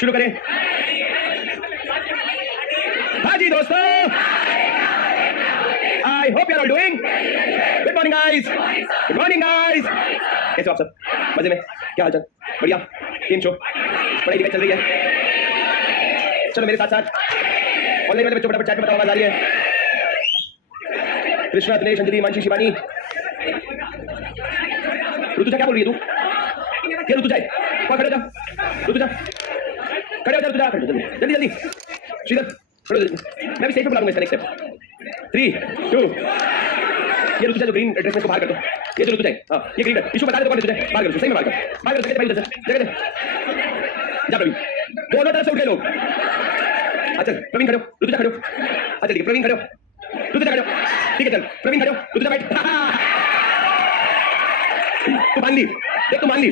शुरू करें। हाँ जी दोस्तों, I hope you are all doing good morning guys. Good morning guys, कैसे हो आप सब? मजे में? क्या हालचाल? बढ़िया? गेम शो पढ़ाई लिखाई चल रही है? चलो मेरे साथ साथ ऑनलाइन वाले बच्चों फटाफट चैट में बताओ, आवाज आ रही है? कृष्णा, दिनेश, अंजलि, मानसी, शिवानी। ऋतुजा क्या बोल रही है तू? क्या ऋतुजा है? कौन खड़े हो जा? ऋतुजा खड़े हो जा, ऋतुजा खड़े हो जा, जल्दी जल्दी। श्रीधर खड़े हो जा, मैं भी स्टेज पे बुला दूंगा इसका नेक्स्ट स्टेप। 3 2 ये ऋतुजा जो ग्रीन ड्रेस में, इसको बाहर कर दो। ये जो ऋतुजा है, हाँ ये ग्रीन है, इसको बता दे तो कौन ऋतुजा है? बाहर कर दो, सही में बाहर कर, बाहर कर, जगह दे जगह दे। जा प्रवीण, दोनों तरफ से उठ गए लोग। अच्छा प्रवीण खड़े हो, ऋतुजा खड़े हो। अच्छा ठीक है, प्रवीण खड़े हो, ऋतुजा खड़े हो। ठीक है चल, प्रवीण खड़े हो, ऋतुजा बैठ। तू मान ली, देख तू मान ली।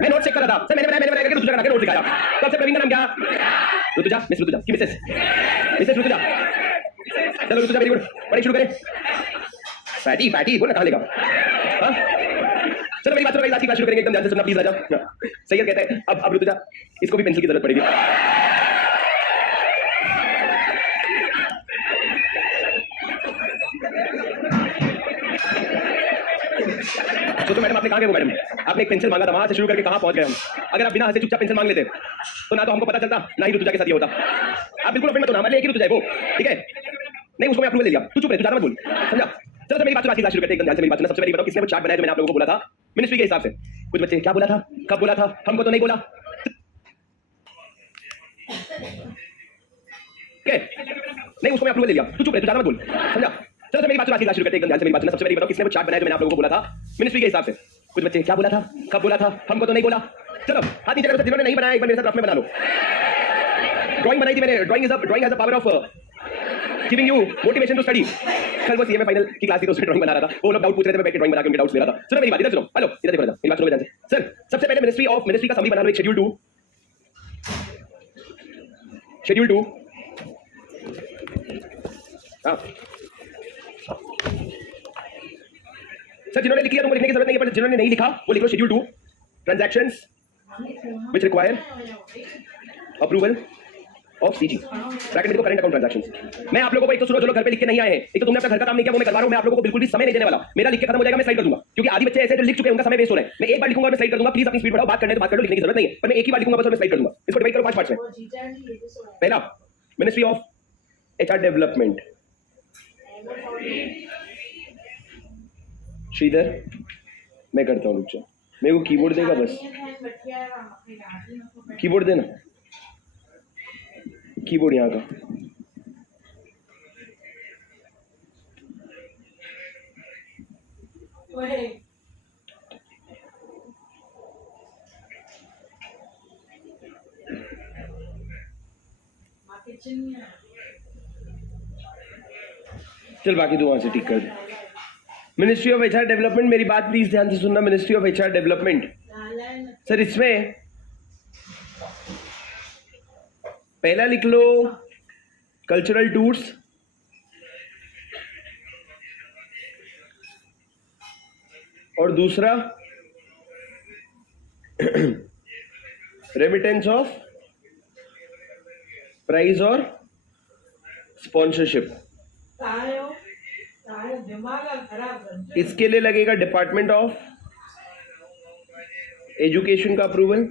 मैं नोट चेक कर रहा था सर, मैंने बनाया करके ऋतुजा का नोट दिखाया। तो अब से प्रवीण का नाम क्या? ऋतुजा, मिस ऋतुजा की मिसेस ऋतुजा। चलो ऋतुजा वेरी गुड, पढ़ाई शुरू करें। फैटी फैटी बोल ना, कहाँ लेगा? हाँ चलो मेरी बात सुनो, आज की क्लास शुरू करेंगे, एकदम ध्यान से सुनना प्लीज राजा। सही है कहते हैं। अब ऋतुजा, इसको भी पेंसिल की जरूरत पड़ेगी। तो मैडम आपने कहाँ गए वो? मैडम आपने एक पेंसिल मांगा था, वहां से शुरू करके कहाँ पहुंच गए हम? अगर आप बिना हंसे चुपचाप पेंसिल मांग लेते तो ना तो हमको पता चलता, ना ही ऋतुजा के साथ ये होता। आप बिल्कुल अपने मत होना, हमारे एक ही ऋतुजा है वो, ठीक है? नहीं उसको मैं अप्रूवल ले लिया, तू चुप रह, तू ज्यादा मत बोल, समझा? चलो तो मेरी बात शुरू करते हैं, एकदम ध्यान से मेरी बात सुनना। सबसे पहले बताओ किसने वो चार्ट बनाया जो मैंने आप लोगों को बोला था मिनिस्ट्री के हिसाब से? कुछ बच्चे क्या बोला था, कब बोला था? हमको तो नहीं बोला, नहीं उसको मैं अप्रूवल ले लिया, तू चुप रह, तू ज्यादा मत बोल, समझा? चलो तो मेरी बात शुरू करते हैं, एकदम ध्यान से मेरी बात सुनना। सबसे पहले बताओ किसने वो चार्ट बनाया जो मैंने आप लोगों को बोला था मिनिस्ट्री के हिसाब से? कुछ बच्चे क्या बोला था, कब बोला था? हमको तो नहीं बोला। चलो हाथ नीचे करो, जिन्होंने नहीं बनाया एक बार मेरे साथ रफ में बना लो। ड्राइंग बनाई थी मैंने, drawing has a power of giving you motivation to study. कल वो सीएमए फाइनल की क्लास थी तो उसमें ड्राइंग बना रहा था, वो लोग डाउट पूछ रहे थे, मैं बैठ के ड्राइंग बना के उनके डाउट्स ले रहा था। सुनो मेरी बात, इधर सुनो, हेलो इधर देखो, मेरी बात सुनो ध्यान से। सर सबसे पहले मिनिस्ट्री का समरी बना लो, एक शेड्यूल 2। शेड्यूल 2 हाँ सर, जिन्होंने लिख लिया तुमको लिखने की जरूरत नहीं है, पर जिन्होंने नहीं लिखा वो लिख लो schedule 2, transactions which require approval of CG, bracket में देखो करंट अकाउंट ट्रांजैक्शंस। मैं आप लोगों को एक तो सुनो, जो लोग घर पे लिख के नहीं आए हैं, एक तो तुमने अपना घर का काम नहीं किया, वो मैं करवा रहा हूं। मैं आप लोगों को बिल्कुल भी समय नहीं देने वाला, मेरा लिख के खत्म हो जाएगा, मैं स्लाइड कर दूंगा, क्योंकि आधी बच्चे ऐसे जो लिख चुके हैं उनका समय वेस्ट हो रहा है। मैं एक बार लिखूंगा और मैं स्लाइड कर दूंगा, प्लीज अपनी स्पीड बढ़ाओ, बात करने तो बात कर लो, लिखने की जरूरत नहीं है, पर मैं एक ही बार लिखूंगा बस और मैं स्लाइड कर दूंगा। इसको डिवाइड करो 5 पार्ट्स में। पहला ministry of HR development, Shridhar मैं करता हूँ, रुक जा, मेरे को कीबोर्ड देगा बस, कीबोर्ड देना, कीबोर्ड यहाँ का। चल बाकी तू वहां से ठीक कर दे। मिनिस्ट्री ऑफ एचआर डेवलपमेंट, मेरी बात प्लीज ध्यान से सुनना। Ministry of HR development sir, इसमें पहला लिख लो कल्चरल टूर्स, और दूसरा रेमिटेंस ऑफ प्राइज और स्पॉन्सरशिप। इसके लिए लगेगा डिपार्टमेंट ऑफ एजुकेशन का अप्रूवल,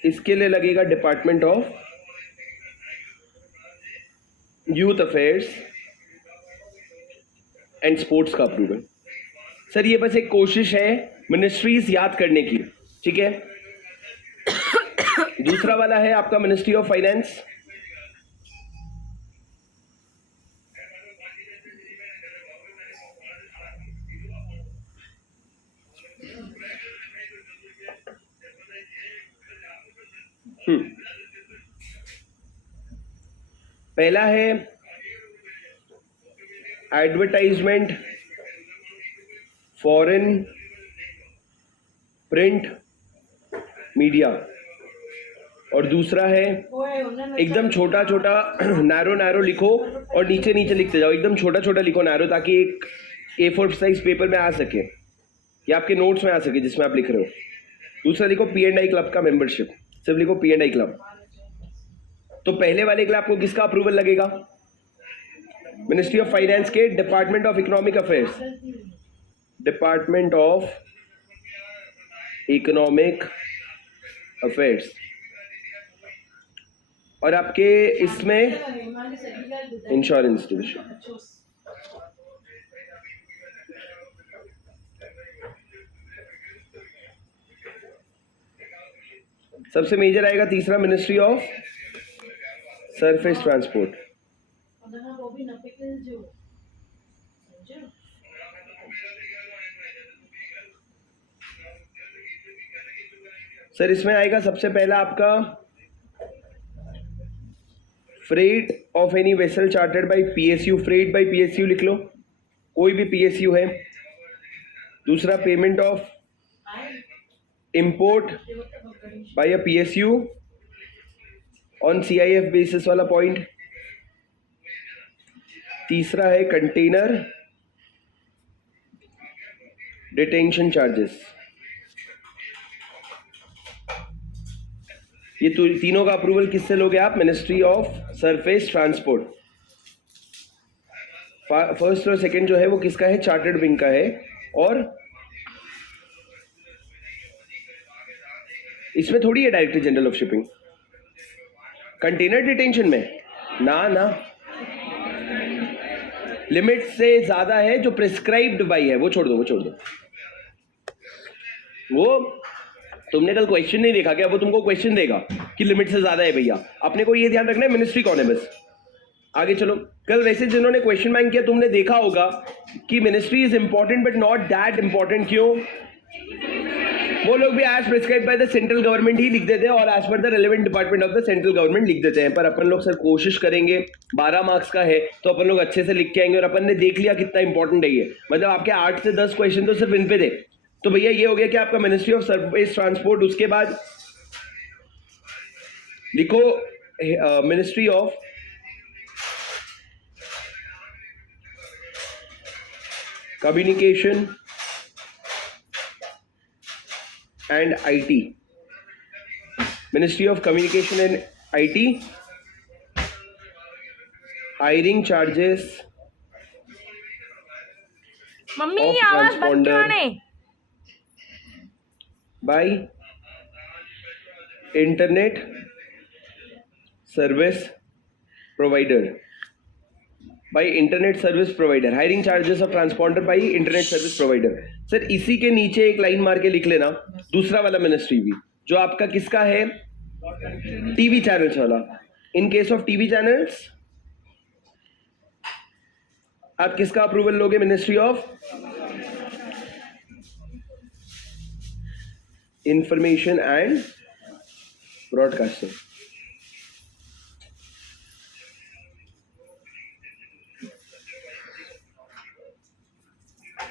इसके लिए लगेगा department of youth affairs and sports का अप्रूवल। सर ये बस एक कोशिश है मिनिस्ट्रीज याद करने की, ठीक है? दूसरा वाला है आपका मिनिस्ट्री ऑफ फाइनेंस, पहला है एडवर्टाइजमेंट, फॉरेन प्रिंट मीडिया, और दूसरा है एकदम छोटा छोटा नैरो लिखो और नीचे नीचे लिखते जाओ, एकदम छोटा छोटा लिखो नैरो, ताकि एक A4 साइज पेपर में आ सके या आपके नोट्स में आ सके जिसमें आप लिख रहे हो। दूसरा लिखो P&I क्लब का मेंबरशिप, सिर्फ लिखो P&I क्लब। तो पहले वाले के लिए आपको किसका अप्रूवल लगेगा? मिनिस्ट्री ऑफ फाइनेंस के department of economic affairs, department of economic affairs. और आपके इसमें इंश्योरेंस डिविजन। सबसे मेजर आएगा तीसरा, ministry of surface transport. Sir इसमें आएगा सबसे पहला आपका freight of any vessel chartered by PSU, freight by PSU लिख लो, कोई भी पीएसयू है। दूसरा payment of import by a PSU on CIF basis वाला पॉइंट। तीसरा है कंटेनर डिटेंशन चार्जेस। ये तीनों का अप्रूवल किससे लोगे आप? Ministry of surface transport. First और सेकंड जो है वो किसका है? चार्टर्ड विंग का है। और इसमें थोड़ी है director general of shipping. Container detention में ना लिमिट से ज्यादा है जो प्रिस्क्राइब्ड बाई है, वो छोड़ दो। वो तुमने कल क्वेश्चन नहीं देखा क्या? वो तुमको क्वेश्चन देगा कि लिमिट से ज्यादा है भैया। अपने को ये ध्यान रखना है मिनिस्ट्री कौन है बस। आगे चलो। कल वैसे जिन्होंने क्वेश्चन बैंक किया तुमने देखा होगा कि ministry is important but not that important. क्यों? वो लोग भी as prescribe by the central government ही लिख देते हैं और as per the relevant department of the central government लिख देते हैं। पर अपन लोग सर कोशिश करेंगे, 12 मार्क्स का है तो अपन लोग अच्छे से लिख के आएंगे। और अपन ने देख लिया कितना इंपॉर्टेंट है ये, मतलब आपके 8 से 10 क्वेश्चन तो सिर्फ इन पे थे। तो भैया ये हो गया कि आपका मिनिस्ट्री ऑफ सरफेस ट्रांसपोर्ट। उसके बाद लिखो ministry of communication and IT, ministry of communication and IT, hiring charges मम्मी ये आवाज बंद क्यों नहीं? By internet service provider, by internet service provider, hiring charges of transponder by internet service provider. Sir इसी के नीचे एक लाइन मार के लिख लेना दूसरा वाला मिनिस्ट्री भी, जो आपका किसका है? टीवी चैनल्स वाला। In case of TV channels आप किसका अप्रूवल लोगे? Ministry of information and broadcasting.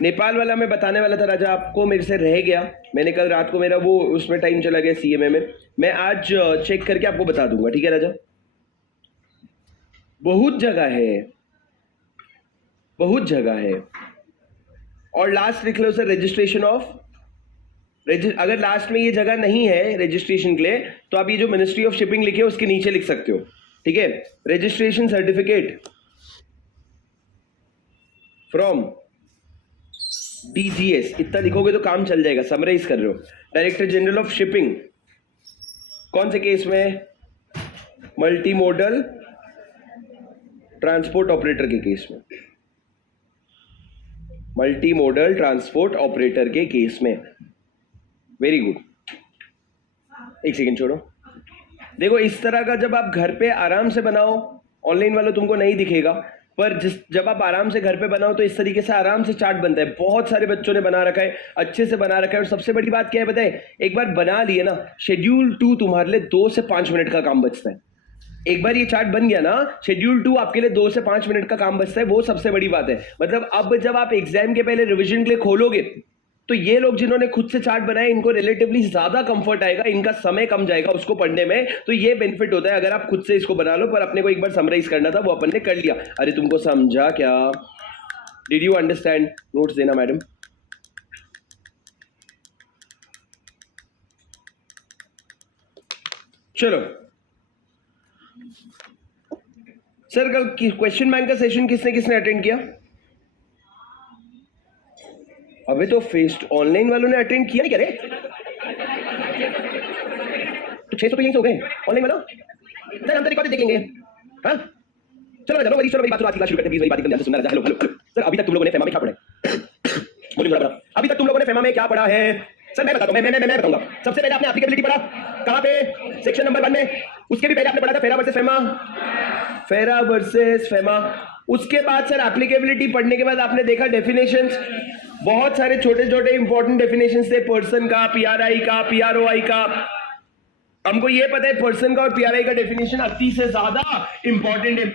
Nepal वाला मैं बताने वाला था राजा आपको, मेरे से रह गया। मैंने कल रात को मेरा वो उसमें टाइम चला गया सीएमए में। मैं आज चेक करके आपको बता दूंगा, ठीक है राजा? बहुत जगह है। और लास्ट लिख लो सर रजिस्ट्रेशन ऑफ, अगर लास्ट में ये जगह नहीं है रजिस्ट्रेशन के लिए तो आप ये जो मिनिस्ट्री ऑफ शिपिंग लिखे उसके नीचे लिख सकते हो, ठीक है? रजिस्ट्रेशन सर्टिफिकेट फ्रॉम डीजीएस, इतना लिखोगे तो काम चल जाएगा। समराइज कर रहे हो। डायरेक्टर जनरल ऑफ शिपिंग कौन से केस में? मल्टी मोडल ट्रांसपोर्ट ऑपरेटर के केस में, मल्टी मोडल ट्रांसपोर्ट ऑपरेटर के केस में। Very good. एक सेकेंड छोड़ो। देखो इस तरह का जब आप घर पे आराम से बनाओ, ऑनलाइन वालों तुमको नहीं दिखेगा, पर जब आप आराम से घर पे बनाओ तो इस तरीके से आराम से चार्ट बनता है। बहुत सारे बच्चों ने बना रखा है, अच्छे से बना रखा है। और सबसे बड़ी बात क्या है बताए? एक बार बना लिए ना, शेड्यूल 2 तुम्हारे लिए 2 से 5 मिनट का काम बचता है। एक बार ये चार्ट बन गया ना, शेड्यूल 2 आपके लिए 2 से 5 मिनट का काम बचता है। वो सबसे बड़ी बात है। मतलब अब जब आप एग्जाम के पहले रिविजन के लिए खोलोगे तो ये लोग जिन्होंने खुद से चार्ट बनाए इनको रिलेटिवली ज्यादा कंफर्ट आएगा, इनका समय कम जाएगा उसको पढ़ने में। तो ये बेनिफिट होता है अगर आप खुद से इसको बना लो। पर अपने को एक बार समराइज करना था, वो अपन ने कर लिया। अरे तुमको समझा क्या? Did you understand? नोट्स देना मैडम। चलो सर, कल क्वेश्चन बैंक का सेशन किसने किसने अटेंड किया? अबे तो फेस्ट ऑनलाइन वालों ने अटेंड किया नहीं क्या रे? तो 600 तो यहीं से हो गए ऑनलाइन वालों। सर हम तो रिकॉर्ड देखेंगे। हाँ चलो चलो मेरी बात सुनो, आज की क्लास शुरू करते हैं। प्लीज मेरी बात एकदम ध्यान से सुनना। हेलो हेलो हेलो सर, अभी तक तुम लोगों ने फेमा में क्या पढ़ा है? बोलिए थोड़ा बड़ा। अभी तक तुम लोगों ने फेमा में क्या पढ़ा है? सर मैं बताता हूँ, मैं बताऊंगा। सबसे पहले आपने एप्लीकेबिलिटी पढ़ा, कहाँ पे? सेक्शन नंबर 1 में। उसके भी पहले आपने पढ़ा था फेरा वर्सेस फेमा, फेरा वर्सेस फेमा। उसके बाद सर एप्लीकेबिलिटी पढ़ने के बाद आपने देखा डेफिनेशंस, बहुत सारे छोटे छोटे इंपॉर्टेंट डेफिनेशंस थे, पर्सन का, पीआरआई का, पीआरओआई का। हमको ये पता है पर्सन का और पीआरआई का डेफिनेशन 80 से ज्यादा इंपॉर्टेंट है।